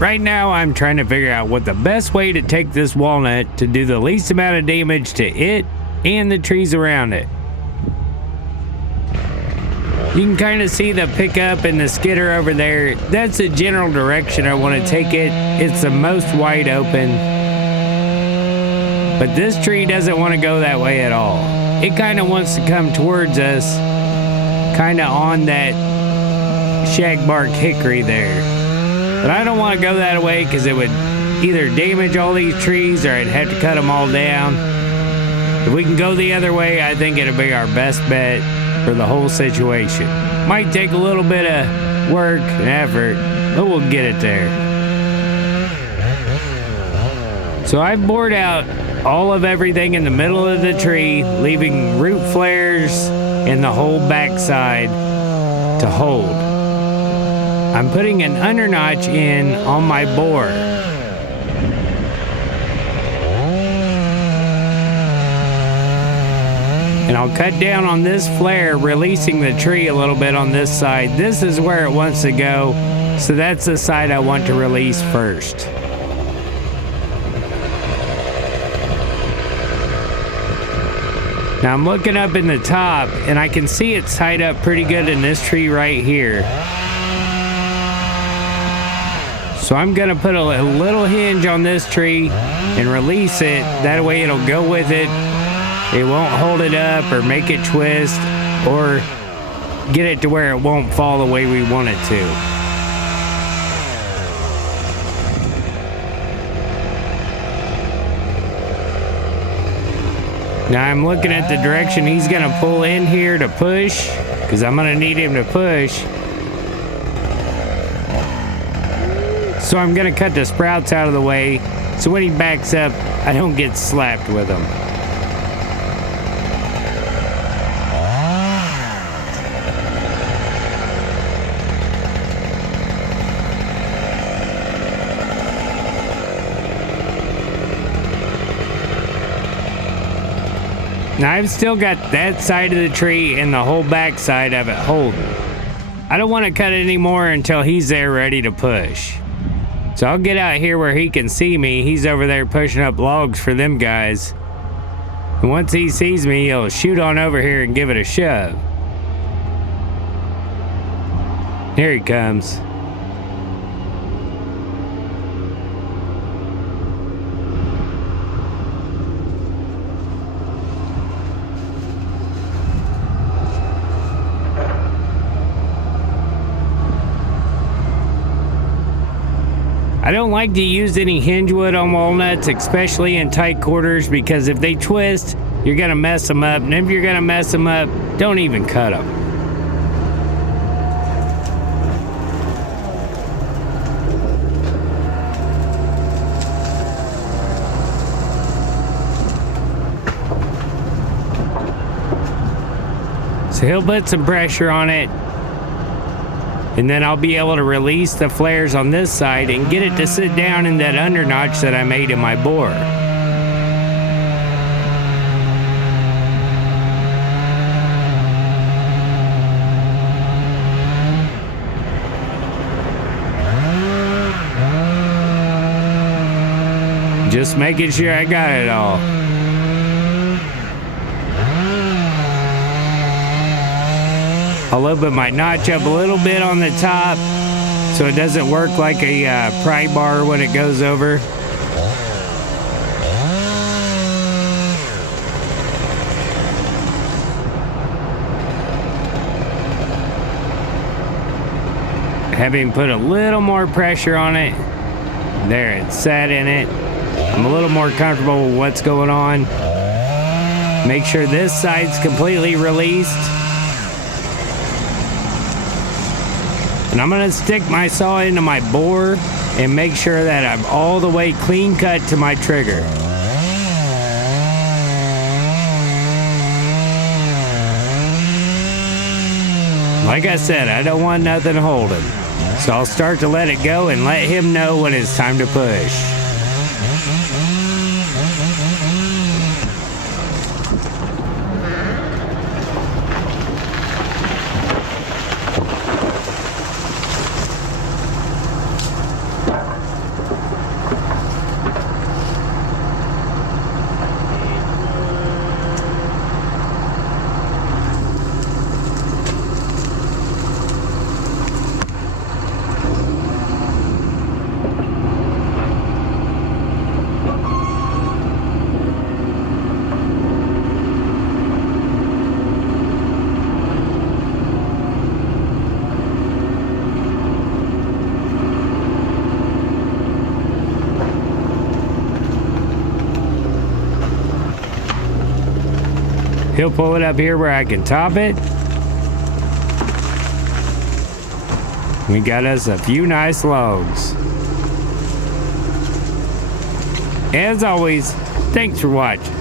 Right now, I'm trying to figure out what the best way to take this walnut to do the least amount of damage to it and the trees around it. You can kind of see the pickup and the skidder over there. That's the general direction I want to take it. It's the most wide open. But this tree doesn't want to go that way at all. It kind of wants to come towards us, kind of on that shagbark hickory there. But I don't want to go that way because it would either damage all these trees or I'd have to cut them all down. If we can go the other way, I think it'll be our best bet for the whole situation. Might take a little bit of work and effort, but we'll get it there. So I've bored out all of everything in the middle of the tree, leaving root flares and the whole backside to hold. I'm putting an undernotch in on my bore. And I'll cut down on this flare, releasing the tree a little bit on this side. This is where it wants to go, so that's the side I want to release first. Now I'm looking up in the top, and I can see it's tied up pretty good in this tree right here. So I'm gonna put a little hinge on this tree and release it. That way it'll go with it. It won't hold it up or make it twist or get it to where it won't fall the way we want it to. Now I'm looking at the direction he's gonna pull in here to push, because I'm gonna need him to push. So I'm gonna cut the sprouts out of the way so when he backs up, I don't get slapped with them. Now I've still got that side of the tree and the whole back side of it holding. I don't want to cut it anymore until he's there ready to push. So I'll get out here where he can see me. He's over there pushing up logs for them guys. And once he sees me, he'll shoot on over here and give it a shove. Here he comes. I don't like to use any hinge wood on walnuts, especially in tight quarters, because if they twist, you're gonna mess them up. And if you're gonna mess them up, don't even cut them. So he'll put some pressure on it. And then I'll be able to release the flares on this side and get it to sit down in that undernotch that I made in my bore. Just making sure I got it all. I'll open my notch up a little bit on the top so it doesn't work like a pry bar when it goes over. Have him put a little more pressure on it. There, it's set in it. I'm a little more comfortable with what's going on. Make sure this side's completely released. And I'm gonna stick my saw into my bore and make sure that I'm all the way clean cut to my trigger. Like I said, I don't want nothing holding. So I'll start to let it go and let him know when it's time to push. He'll pull it up here where I can top it. We got us a few nice logs. As always, thanks for watching.